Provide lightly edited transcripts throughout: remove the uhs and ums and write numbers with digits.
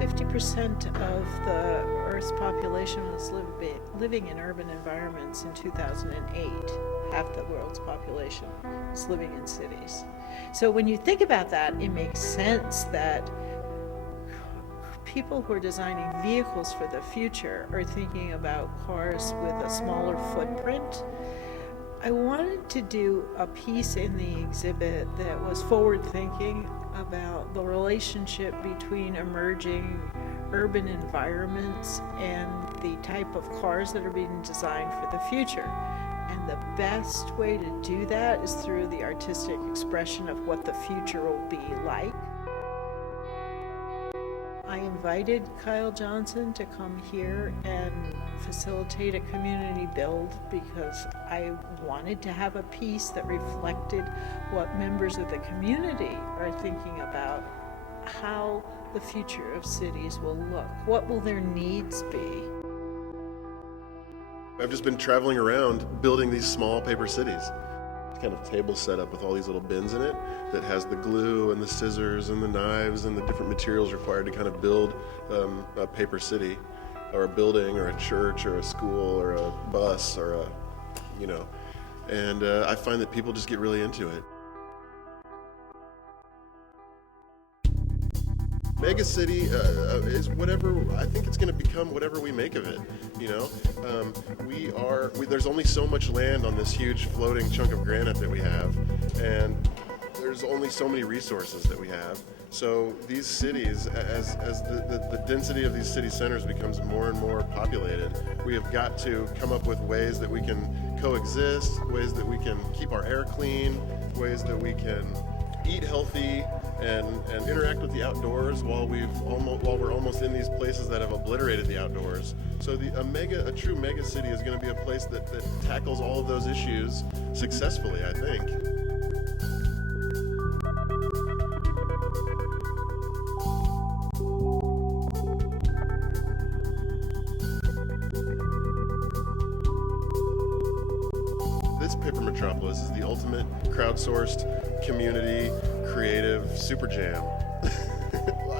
50% of the Earth's population was living in urban environments in 2008. Half the world's population is living in cities. So when you think about that, it makes sense that people who are designing vehicles for the future are thinking about cars with a smaller footprint. I wanted to do a piece in the exhibit that was forward-thinking about the relationship between emerging urban environments and the type of cars that are being designed for the future. And the best way to do that is through the artistic expression of what the future will be like. I invited Kiel Johnson to come here and facilitate a community build because I wanted to have a piece that reflected what members of the community are thinking about how the future of cities will look. What will their needs be? I've just been traveling around building these small paper cities. Kind of table set up with all these little bins in it that has the glue and the scissors and the knives and the different materials required to kind of build a paper city or a building or a church or a school or a bus or a, and I find that people just get really into it. Mega city is whatever. I think it's going to become whatever we make of it. There's only so much land on this huge floating chunk of granite that we have, and there's only so many resources that we have. So these cities, as the density of these city centers becomes more and more populated, we have got to come up with ways that we can coexist, ways that we can keep our air clean, ways that we can eat healthy and interact with the outdoors while we're almost in these places that have obliterated the outdoors. So a true mega city is going to be a place that tackles all of those issues successfully, I think. This paper Metropolis is the ultimate crowdsourced, community, creative super jam.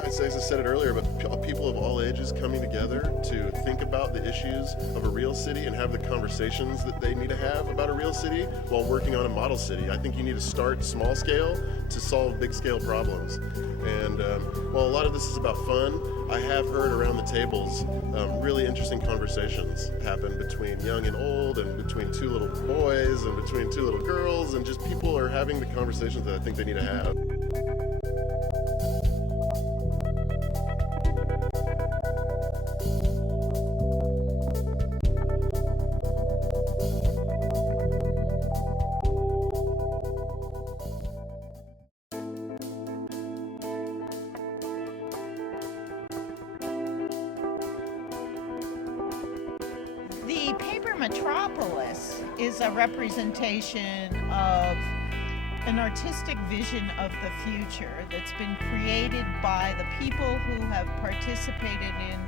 As I said it earlier, but people of all ages coming together to think about the issues of a real city and have the conversations that they need to have about a real city while working on a model city. I think you need to start small scale to solve big scale problems. And while a lot of this is about fun, I have heard around the tables really interesting conversations happen between young and old, and between two little boys, and between two little girls, and just people are having the conversations that I think they need to have. The paper Metropolis is a representation of an artistic vision of the future that's been created by the people who have participated in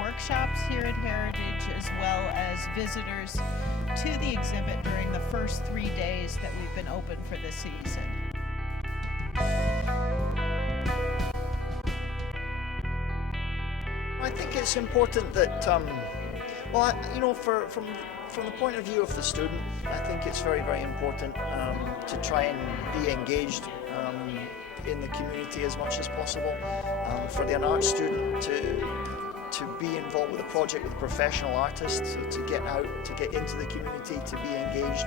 workshops here at Heritage, as well as visitors to the exhibit during the first 3 days that we've been open for the season. I think it's important that from the point of view of the student, I think it's very, very important to try and be engaged in the community as much as possible. For an art student to be involved with a project with professional artists, to get out, to get into the community, to be engaged.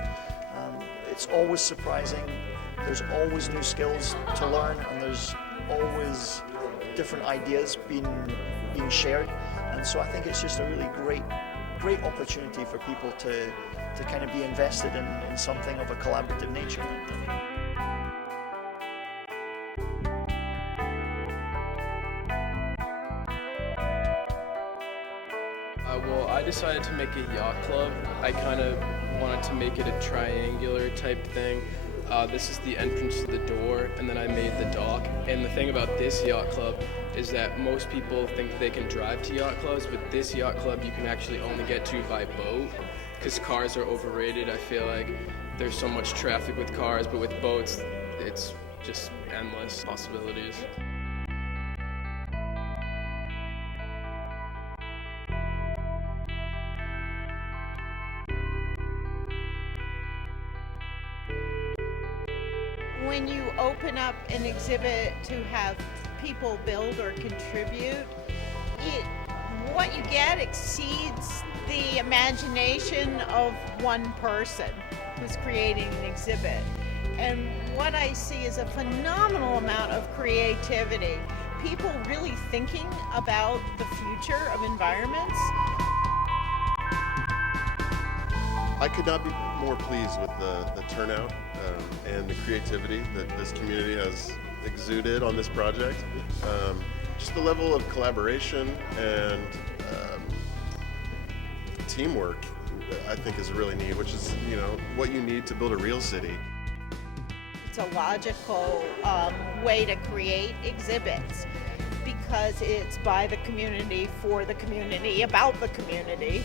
It's always surprising. There's always new skills to learn, and there's always different ideas being shared. And so I think it's just a really great opportunity for people to kind of be invested in something of a collaborative nature. Well, I decided to make a yacht club. I kind of wanted to make it a triangular type thing. This is the entrance to the door, and then I made the dock. And the thing about this yacht club is that most people think they can drive to yacht clubs, but this yacht club you can actually only get to by boat, because cars are overrated. I feel like there's so much traffic with cars, but with boats, it's just endless possibilities. when you open up an exhibit to have people build or contribute, what you get exceeds the imagination of one person who's creating an exhibit. And what I see is a phenomenal amount of creativity. People really thinking about the future of environments. I could not be more pleased with the turnout and the creativity that this community has exuded on this project. Just the level of collaboration and teamwork, I think, is really neat, which is, what you need to build a real city. It's a logical way to create exhibits because it's by the community, for the community, about the community.